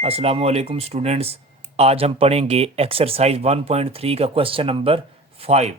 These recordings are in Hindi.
अस्सलाम वालेकुम स्टूडेंट्स। आज हम पढ़ेंगे एक्सरसाइज 1.3 का question number 5।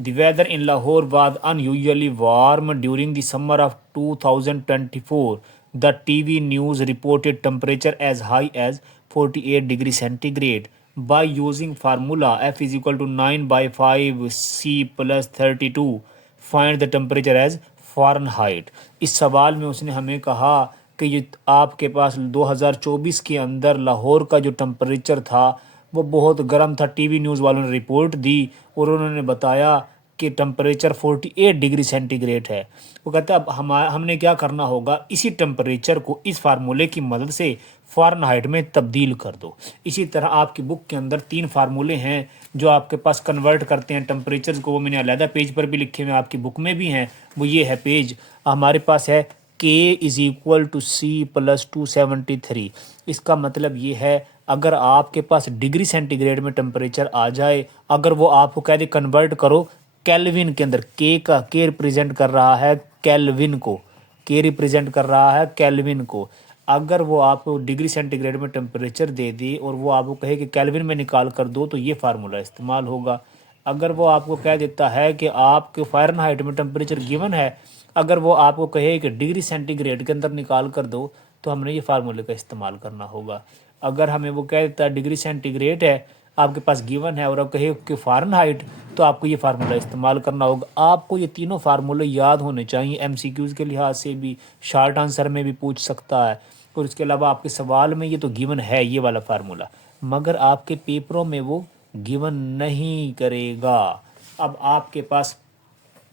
The weather in Lahore was unusually warm during the summer of 2024। The TV news reported temperature as high as 48 degree centigrade. By using formula F is equal to 9/5 C plus 32 find the temperature as Fahrenheit. इस सवाल में उसने हमें कहा कि ये आपके पास 2024 के अंदर लाहौर का जो टेम्परेचर था वो बहुत गर्म था। टीवी न्यूज़ वालों ने रिपोर्ट दी और उन्होंने बताया कि टेम्परेचर 48 डिग्री सेंटीग्रेड है। वो कहता है अब हमने क्या करना होगा, इसी टेम्परेचर को इस फार्मूले की मदद से फ़ारेनहाइट में तब्दील कर दो। इसी तरह आपकी बुक के अंदर 3 फार्मूले हैं जो आपके पास कन्वर्ट करते हैं टेम्परेचर को। वो मैंने अलहदा पेज पर भी लिखे हुए हैं, आपकी बुक में भी हैं। वो ये है पेज हमारे पास है K is equal to C plus 273। इसका मतलब ये है अगर आपके पास डिग्री सेंटीग्रेड में टेम्परेचर आ जाए, अगर वो आपको कह दे कन्वर्ट करो केल्विन के अंदर, K रिप्रेजेंट कर रहा है केल्विन को, K रिप्रेजेंट कर रहा है केल्विन को। अगर वो आपको डिग्री सेंटीग्रेड में टेम्परेचर दे दे और वो आपको कहे कि केल्विन में निकाल कर दो तो ये फार्मूला इस्तेमाल होगा। अगर वो आपको कह देता है कि आपके फ़ारेनहाइट में टेम्परेचर गिवन है, अगर वो आपको कहे कि डिग्री सेंटीग्रेड के अंदर निकाल कर दो तो हमने ये फार्मूले का इस्तेमाल करना होगा। अगर हमें वो कह देता है डिग्री सेंटीग्रेड है आपके पास गिवन है और आप कहे कि फ़ारेनहाइट, तो आपको ये फार्मूला इस्तेमाल करना होगा। आपको ये तीनों फार्मूले याद होने चाहिए, एमसीक्यूज़ के लिहाज से भी, शॉर्ट आंसर में भी पूछ सकता है। और इसके अलावा आपके सवाल में ये तो गिवन है ये वाला फार्मूला, मगर आपके पेपरों में वो गिवन नहीं करेगा। अब आपके पास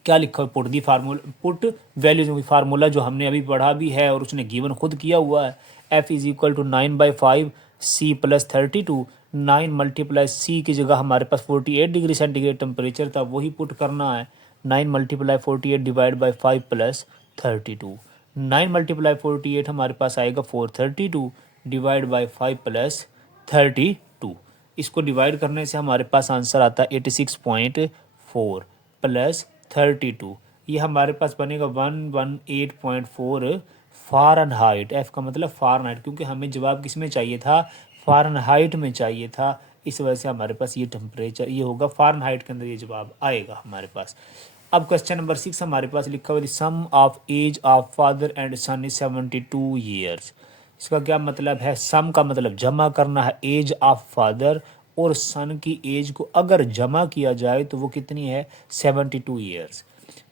क्या लिखा हुआ, put the formula, put values formula जो हमने अभी पढ़ा भी है और उसने गिवन खुद किया हुआ है। F is equal to 9/5 C plus 32। 9 multiply C की जगह हमारे पास 48 डिग्री सेंटीग्रेड टेम्परेचर था, वही पुट करना है। 9 multiply 48 divide by 5 plus 32। 9 multiply 48 हमारे पास आएगा 432 डिवाइड बाई 5 प्लस 32। इसको डिवाइड करने से हमारे पास आंसर आता है 86.4 प्लस 32। ये हमारे पास बनेगा 118.4 फ़ारेनहाइट। एफ़ का मतलब फ़ारेनहाइट, क्योंकि हमें जवाब किस में चाहिए था, फ़ारेनहाइट में चाहिए था। इस वजह से हमारे पास ये टेम्परेचर ये होगा फ़ारेनहाइट के अंदर, ये जवाब आएगा हमारे पास। अब क्वेश्चन नंबर 6 हमारे पास लिखा हुआ है sum of age of father and son is 72 years. इसका क्या मतलब है, सम का मतलब जमा करना है, एज ऑफ फादर और सन की एज को अगर जमा किया जाए तो वो कितनी है, 72 ईयर्स।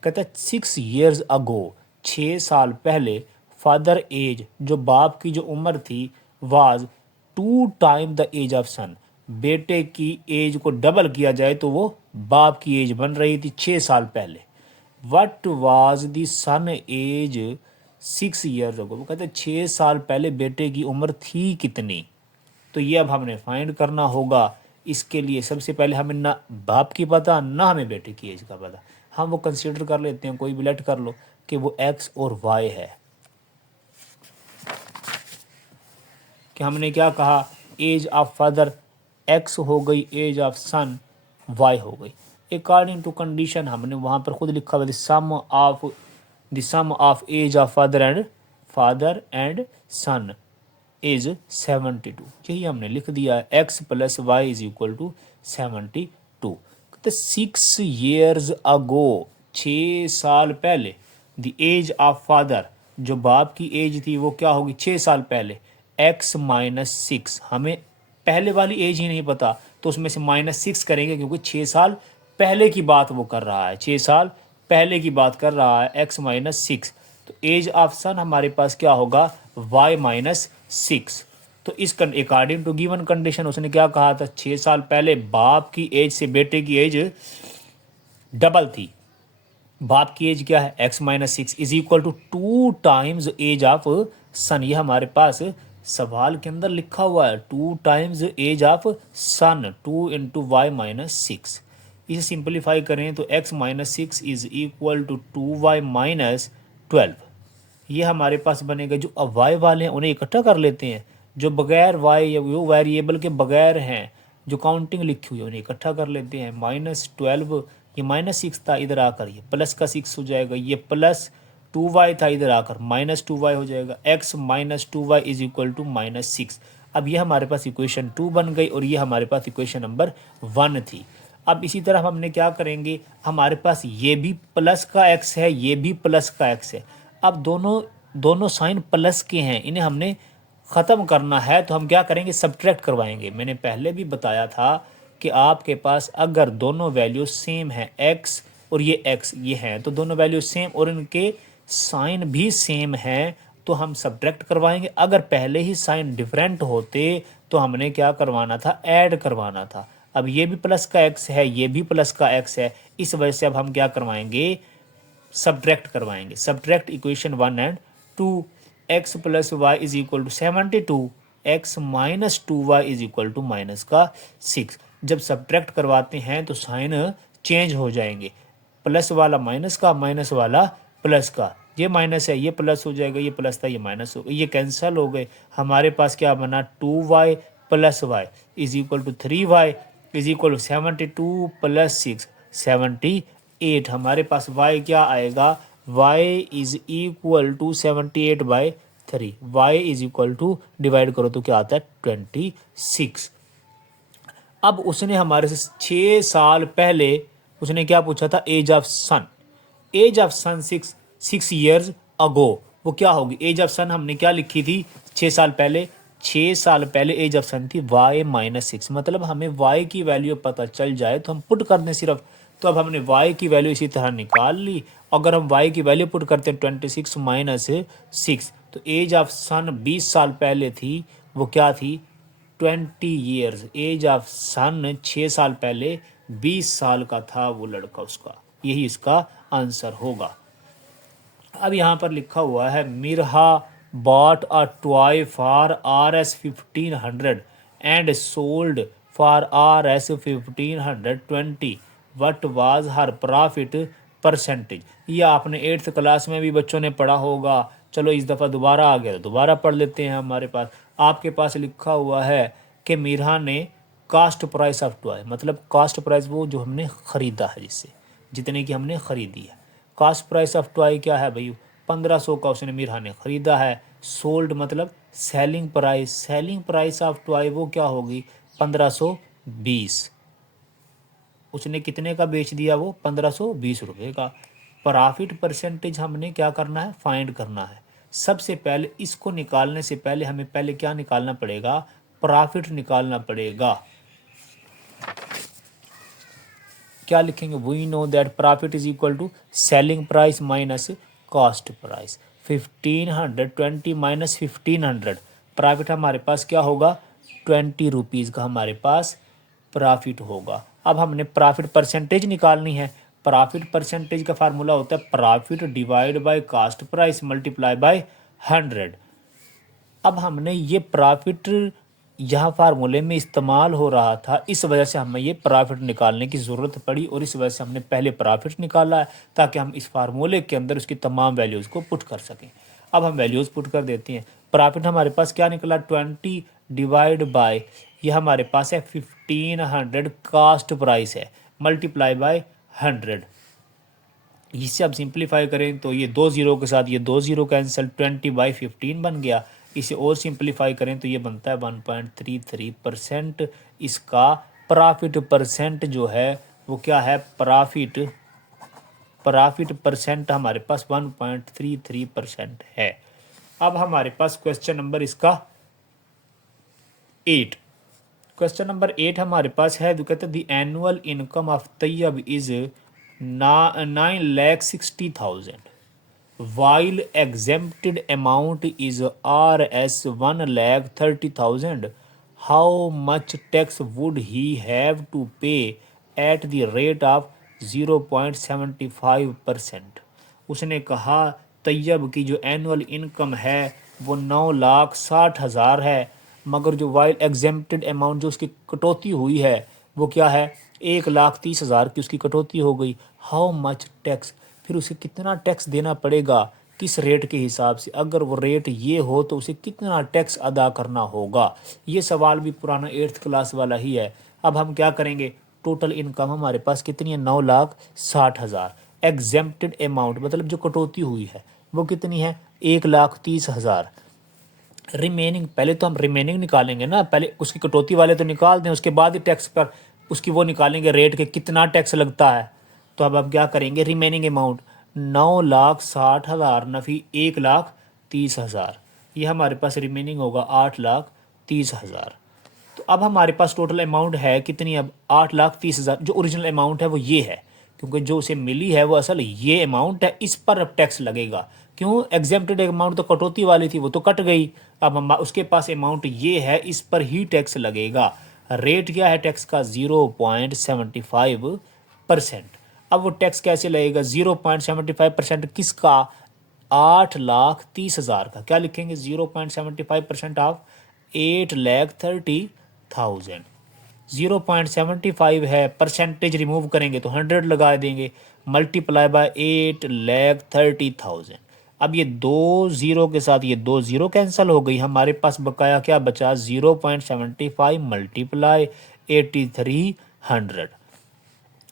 कहता है 6 ईयर्स अगो, 6 साल पहले, फादर एज जो बाप की जो उम्र थी, was 2 time the age of son, बेटे की एज को डबल किया जाए तो वो बाप की एज बन रही थी 6 साल पहले। What was the son age 6 years ago, वो कहते हैं 6 साल पहले बेटे की उम्र थी कितनी। तो ये अब हमने फाइंड करना होगा। इसके लिए सबसे पहले हमें ना बाप की पता ना हमें बेटे की एज का पता, हम वो कंसीडर कर लेते हैं, कोई भी लेट कर लो कि वो एक्स और वाई है। कि हमने क्या कहा, एज ऑफ फादर एक्स हो गई, एज ऑफ सन वाई हो गई। अकॉर्डिंग टू कंडीशन हमने वहाँ पर खुद लिखा हुआ the sum of age of father and son is 72। यही हमने लिख दिया है, x plus y is equal to 72। तो 6 ईयर्स अगो, 6 साल पहले, द एज ऑफ फादर जो बाप की एज थी वो क्या होगी 6 साल पहले, एक्स माइनस 6। हमें पहले वाली एज ही नहीं पता तो उसमें से -6 करेंगे, क्योंकि 6 साल पहले की बात वो कर रहा है, 6 साल पहले की बात कर रहा है, एक्स माइनस 6। तो एज ऑफ सन हमारे पास क्या होगा, वाई माइनस 6। तो इस अकॉर्डिंग टू गिवन कंडीशन उसने क्या कहा था, 6 साल पहले बाप की एज से बेटे की एज डबल थी। बाप की एज क्या है, X minus 6 is equal to 2 times age of son. ये हमारे पास सवाल के अंदर लिखा हुआ है, 2 times age of son, 2 into y minus 6। इसे सिंप्लीफाई करें तो x minus 6 is equal to 2y minus 12। ये हमारे पास बनेगा। जो अब वाई वाले हैं उन्हें इकट्ठा कर लेते हैं, जो बगैर वाई या वो वेरिएबल के बगैर हैं जो काउंटिंग लिखी हुई है उन्हें इकट्ठा कर लेते हैं। -12, ये -6 था, इधर आकर ये प्लस का 6 हो जाएगा, ये प्लस 2y था, इधर आकर -2y हो जाएगा। x minus 2y is equal to -6। अब ये हमारे पास इक्वेशन 2 बन गई और ये हमारे पास इक्वेशन नंबर 1 थी। अब इसी तरह हमने क्या करेंगे, हमारे पास ये भी प्लस का एक्स है, ये भी प्लस का एक्स है। अब दोनों साइन प्लस के हैं, इन्हें हमने ख़त्म करना है तो हम क्या करेंगे, सब्ट्रैक्ट करवाएंगे। मैंने पहले भी बताया था कि आपके पास अगर दोनों वैल्यू सेम हैं, एक्स और ये एक्स ये हैं, तो दोनों वैल्यू सेम और इनके साइन भी सेम हैं तो हम सब्ट्रैक्ट करवाएंगे। अगर पहले ही साइन डिफरेंट होते तो हमने क्या करवाना था, ऐड करवाना था। अब ये भी प्लस का एक्स है, ये भी प्लस का एक्स है, इस वजह से अब हम क्या करवाएंगे, सब्ट्रैक्ट करवाएंगे। Subtract equation 1 and 2, x plus y is equal to 72, x minus 2y is equal to minus का 6। जब सब्ट्रैक्ट करवाते हैं तो साइन चेंज हो जाएंगे, प्लस वाला माइनस का, माइनस वाला प्लस का। ये माइनस है, ये प्लस हो जाएगा, ये प्लस था, ये माइनस हो गया, ये कैंसिल हो गए। हमारे पास क्या बना, 2y plus y is equal to 3y is equal to 72 plus 6 78। हमारे पास y क्या आएगा, y is equal to 78/3, y is equal to divide करो तो क्या आता है 26। अब उसने हमारे से 6 साल पहले उसने क्या पूछा था, age of son. Age of son 6 years ago, वो क्या होगी, एज ऑफ सन हमने क्या लिखी थी 6 साल पहले, 6 साल पहले एज ऑफ सन थी y-6। मतलब हमें y की वैल्यू पता चल जाए तो हम पुट कर दें सिर्फ। तो अब हमने y की वैल्यू इसी तरह निकाल ली। अगर हम y की वैल्यू पुट करते हैं 26 - 6, तो एज ऑफ सन 20 साल पहले थी, वो क्या थी 20 ईयर्स। एज ऑफ सन 6 साल पहले 20 साल का था वो लड़का उसका, यही इसका आंसर होगा। अब यहाँ पर लिखा हुआ है Mirha bought a toy for Rs 1500 and sold for Rs 1520, what was her profit percentage. ये आपने 8th क्लास में भी बच्चों ने पढ़ा होगा, चलो इस दफ़ा दोबारा आ गया तो दोबारा पढ़ लेते हैं। हमारे पास आपके पास लिखा हुआ है कि मिरहा ने कास्ट प्राइस ऑफ टॉय, मतलब कास्ट प्राइस वो जो हमने ख़रीदा है, जिससे जितने की हमने ख़रीदी है। कास्ट प्राइस ऑफ टॉय क्या है भाई, 1500 का उसने मिरहा ने ख़रीदा है। सोल्ड मतलब selling price, selling price of toy वो क्या होगी 1520। उसने कितने का बेच दिया, वो 1520 रुपये का। प्रॉफिट परसेंटेज हमने क्या करना है, फाइंड करना है। सबसे पहले इसको निकालने से पहले हमें पहले क्या निकालना पड़ेगा, प्रॉफिट निकालना पड़ेगा। क्या लिखेंगे, we know that profit is equal to selling price minus cost price. 1520 minus 1500, profit हमारे पास क्या होगा 20 रुपीज़ का हमारे पास प्रॉफिट होगा। अब हमने प्रॉफिट परसेंटेज निकालनी है। प्रॉफिट परसेंटेज का फार्मूला होता है profit divide by cost price multiply by 100। अब हमने ये प्रॉफिट यहाँ फार्मूले में इस्तेमाल हो रहा था, इस वजह से हमें ये प्रॉफिट निकालने की ज़रूरत पड़ी और इस वजह से हमने पहले प्रॉफिट निकाला है ताकि हम इस फार्मूले के अंदर उसकी तमाम वैल्यूज़ को पुट कर सकें। अब हम वैल्यूज़ पुट कर देते हैं। प्रॉफिट हमारे पास क्या निकला 20 डिवाइड बाय, ये हमारे पास है 1500 कास्ट प्राइस है, मल्टीप्लाई बाय 100। इससे आप सिंप्लीफाई करें तो ये 2 ज़ीरो के साथ ये 2 ज़ीरो कैंसिल, 20/15 बन गया। इसे और सिंप्लीफाई करें तो ये बनता है 1.33%। इसका प्रॉफिट परसेंट जो है वो क्या है, प्रॉफिट परसेंट हमारे पास 1.33% है। अब हमारे पास क्वेश्चन नंबर इसका 8, क्वेश्चन नंबर 8 हमारे पास है, जो कहते हैं the annual income of Tayyab is 9,60,000 while exempted amount is Rs 1,30,000. How much tax would he have to pay at the rate of 0.75%? उसने कहा तैयब की जो एनुअल इनकम है वो 9,60,000 है, मगर जो वाइल एग्जेम्प्टेड अमाउंट जो उसकी कटौती हुई है वो क्या है 1,30,000 की उसकी कटौती हो गई। हाउ मच टैक्स, फिर उसे कितना टैक्स देना पड़ेगा, किस रेट के हिसाब से, अगर वो रेट ये हो तो उसे कितना टैक्स अदा करना होगा। ये सवाल भी पुराना 8th क्लास वाला ही है। अब हम क्या करेंगे, टोटल इनकम हमारे पास कितनी है 9,60,000, एग्जेम्प्टेड अमाउंट मतलब जो कटौती हुई है वो कितनी है 1,30,000। रिमेनिंग, पहले तो हम रिमेनिंग निकालेंगे ना, पहले उसकी कटौती वाले तो निकाल दें, उसके बाद ही टैक्स पर उसकी वो निकालेंगे रेट के कितना टैक्स लगता है। तो अब क्या करेंगे, रिमेनिंग अमाउंट 9,60,000 नफ़ी 1,30,000, ये हमारे पास रिमेनिंग होगा 8,30,000। तो अब हमारे पास टोटल अमाउंट है कितनी, अब 8,30,000। जो ओरिजिनल अमाउंट है वो ये है, क्योंकि जो उसे मिली है वो असल ये अमाउंट है, इस पर अब टैक्स लगेगा। क्यों, एग्जेम्प्टेड अमाउंट तो कटौती वाली थी, वो तो कट गई। अब हम उसके पास अमाउंट ये है, इस पर ही टैक्स लगेगा। रेट क्या है टैक्स का, 0.75%। अब वो टैक्स कैसे लगेगा, 0.75% किसका, 8,30,000 का। क्या लिखेंगे, 0.75% ऑफ 8,30,000। 0.75 है, परसेंटेज रिमूव करेंगे तो 100 लगा देंगे, मल्टीप्लाई बाय 8,30,000। अब ये 2 0 के साथ ये 2 0 कैंसिल हो गई, हमारे पास बकाया क्या बचा, 0.75 मल्टीप्लाई 8,300।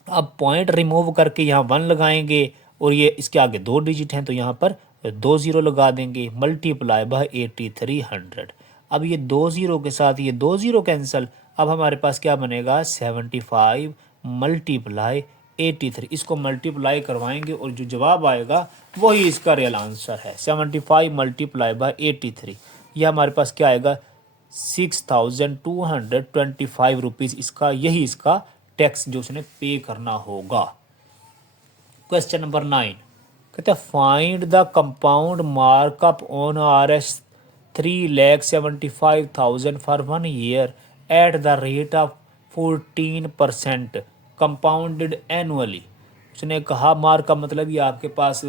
अब पॉइंट रिमूव करके यहाँ 1 लगाएंगे और ये इसके आगे 2 डिजिट हैं तो यहाँ पर 2 0 लगा देंगे, मल्टीप्लाई बाय 8,300। अब ये 2 0 के साथ ये 2 0 कैंसिल, अब हमारे पास क्या बनेगा, 75 मल्टीप्लाई 83। इसको मल्टीप्लाई करवाएंगे और जो जवाब आएगा वही इसका रियल आंसर है। 75 मल्टीप्लाई बाय 83, ये हमारे पास क्या आएगा, 6,225 रुपीज़। इसका यही इसका टैक्स जो उसने पे करना होगा। क्वेश्चन नंबर 9 कहते हैं find the compound markup on RS 3,75,000 for 1 year at the rate of 14% compounded annually. उसने कहा मार्कअप मतलब ये आपके पास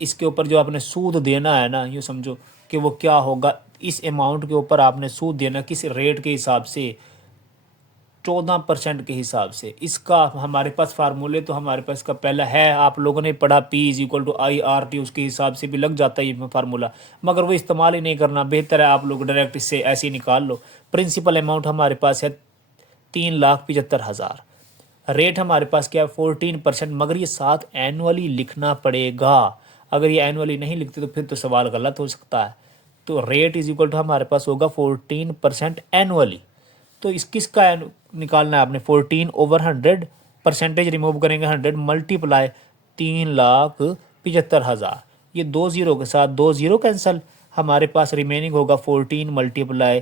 इसके ऊपर जो आपने सूद देना है ना, यूँ समझो कि वो क्या होगा, इस अमाउंट के ऊपर आपने सूद देना किस रेट के हिसाब से, 14% के हिसाब से। इसका हमारे पास फार्मूले तो हमारे पास का पहला है, आप लोगों ने पढ़ा P=IRT, उसके हिसाब से भी लग जाता है ये फार्मूला, मगर वो इस्तेमाल ही नहीं करना। बेहतर है आप लोग डायरेक्ट इससे ऐसे ही निकाल लो। प्रिंसिपल अमाउंट हमारे पास है 3,75,000, रेट हमारे पास क्या है 14%, मगर ये साथ एनुअली लिखना पड़ेगा। अगर ये एनुअली नहीं लिखते तो फिर तो सवाल गलत हो सकता है। तो रेट = हमारे पास होगा 14% एनुअली। तो इस किसका निकालना है आपने, 14/100, परसेंटेज रिमूव करेंगे 100, मल्टीप्लाई 3,75,000। ये 2 0 के साथ 2 0 कैंसिल, हमारे पास रिमेनिंग होगा 14 मल्टीप्लाई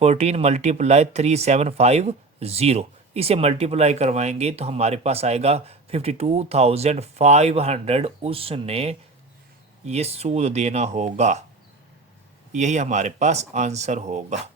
3,750। इसे मल्टीप्लाई करवाएंगे तो हमारे पास आएगा 52,500 उसने ये सूद देना होगा। यही हमारे पास आंसर होगा।